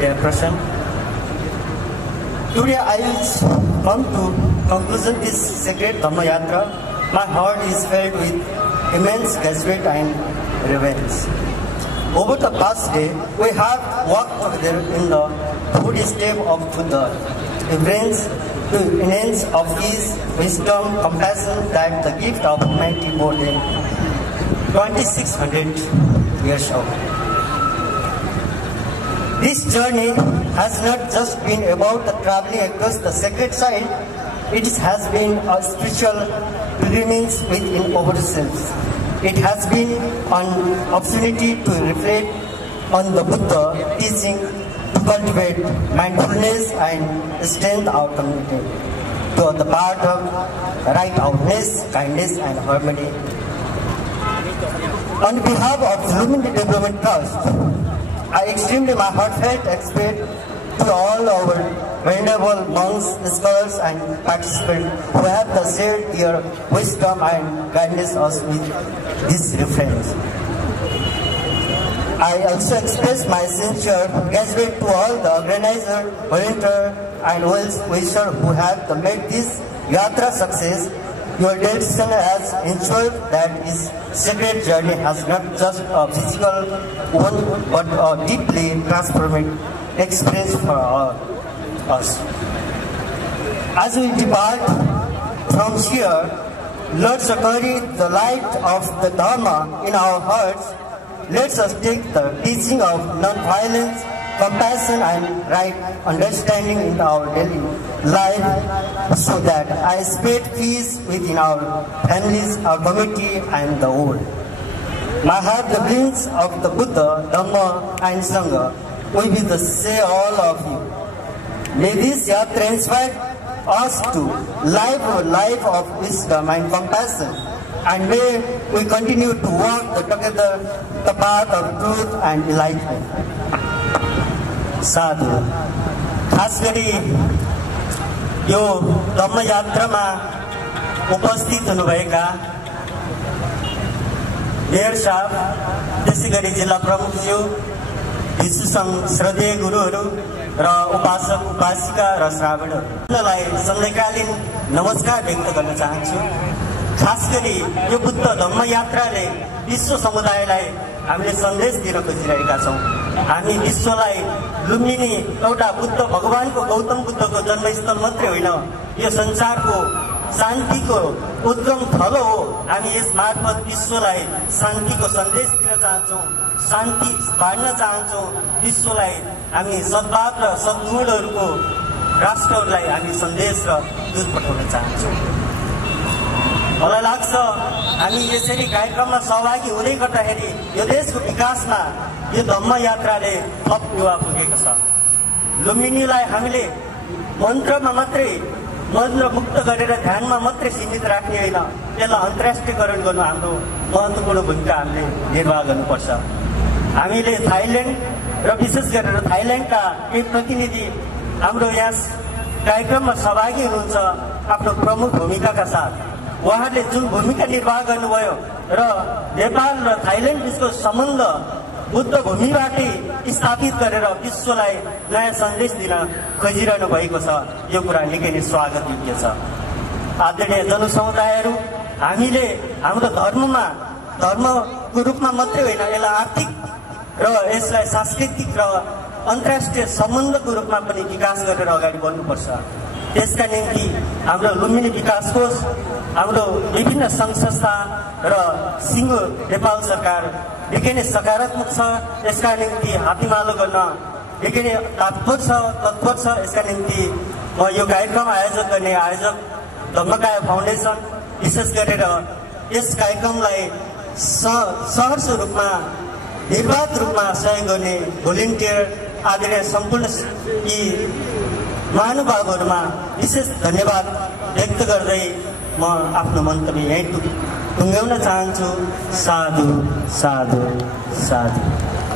Person. Today I will come to conclusion this sacred Dhamma Yatra. My heart is filled with immense gratitude and reverence. Over the past day, we have walked together in the footsteps of Buddha, reverence to enhance of his wisdom, compassion that the gift of humanity more than 2600 years ago. This journey has not just been about traveling across the sacred site, it has been a spiritual pilgrimage within ourselves. It has been an opportunity to reflect on the Buddha teaching, to cultivate mindfulness and strengthen our community to the path of right awareness, kindness and harmony. On behalf of Lumini Development Trust, I extend my heartfelt respect to all our venerable monks, scholars and participants who have shared their wisdom and guidance us with this reference. I also express my sincere gratitude to all the organizers, volunteers and well-wishers who have made this Yatra success. Your dedication has ensured that this sacred journey has not just a physical one, but a deeply transformative experience for us. As we depart from here, let's carry the light of the Dharma in our hearts. Let us take the teaching of non-violence, compassion and right understanding in our daily life so that I spread peace within our families, our community and the world. May I have the blessings of the Buddha, Dhamma and Sangha will be the say all of you. May this Yatra inspire us to live a life of wisdom and compassion, and may we continue to walk together the path of truth and enlightenment. साधु खास गरी यो धम्म यात्रामा उपस्थित हुनुभएका mayor साहब, त्यसैगरी जिल्ला प्रमुखज्यू, विश्व संघ श्रद्धेय गुरुहरू र उपासक उपासिका र श्रावणहरूलाई सधैँकालीन नमस्कार व्यक्त गर्न चाहन्छु। खास गरी यो बुद्ध धम्म यात्राले विश्व समुदायलाई हामीले सन्देश दिन खोजिरहेका छौँ। हामी विश्वलाई लुम्बिनी एउटा बुद्ध भगवानको गौतम बुद्धको जन्मस्थल मात्रै होइन, यो संसारको शान्तिको उद्गम थलो हो। हामी यस मार्फत विश्वलाई शान्तिको सन्देश दिन चाहन्छौँ, शान्ति बाँड्न चाहन्छौँ। विश्वलाई हामी सद्भाव र सद्गुणहरूको राष्ट्रहरूलाई हामी सन्देश र दूत पठाउन चाहन्छौँ। मलाई लाग्छ हामी यसरी कार्यक्रममा सहभागी हुँदै गर्दाखेरि यो देशको विकासमा यो धम्म यात्राले थप टेवा पुगेको छ। लुम्बिनीलाई हामीले मन्त्रमा मात्रै मन्त्र मुक्त गरेर ध्यानमा मात्रै सीमित राख्ने होइन, त्यसलाई अन्तर्राष्ट्रियकरण गर्नु हाम्रो महत्त्वपूर्ण भूमिका हामीले निर्वाह गर्नुपर्छ। हामीले थाइल्यान्ड र विशेष गरेर थाइल्यान्डका केही प्रतिनिधि हाम्रो यस कार्यक्रममा सहभागी हुनुहुन्छ आफ्नो प्रमुख भूमिकाका साथ। उहाँहरूले जुन भूमिका निर्वाह गर्नुभयो र नेपाल र थाइल्यान्ड बीचको सम्बन्ध बुद्ध भूमिबाटै स्थापित गरेर विश्वलाई नयाँ सन्देश दिन खोजिरहनु भएको छ, यो कुरा निकै नै स्वागत योग्य छ। आदरणीय जनसमुदायहरू, हामीले हाम्रो धर्मको रूपमा मात्रै होइन, यसलाई आर्थिक र यसलाई सांस्कृतिक र अन्तर्राष्ट्रिय सम्बन्धको रूपमा पनि विकास गरेर अगाडि बढ्नुपर्छ। त्यसका निम्ति हाम्रो लुम्बिनी विकास कोष, हाम्रो विभिन्न सङ्घ संस्था र सिङ्गो नेपाल सरकार निकै नै सकारात्मक छ। यसका निम्ति हातीमालो गर्न निकै नै तत्पर छ। यसका निम्ति म यो कार्यक्रम आयोजक गर्ने आयोजक धम्मकाय फाउन्डेसन, विशेष गरेर यस कार्यक्रमलाई सहर्ष रूपमा निर्वाध रूपमा सहयोग गर्ने भोलिन्टियर आदरणीय सम्पूर्ण यी महानुभावहरूमा विशेष धन्यवाद व्यक्त गर्दै म आफ्नो मन्तव्य यहीँ टुङ्ग्याउन चाहन्छु। साधु साधु साधु।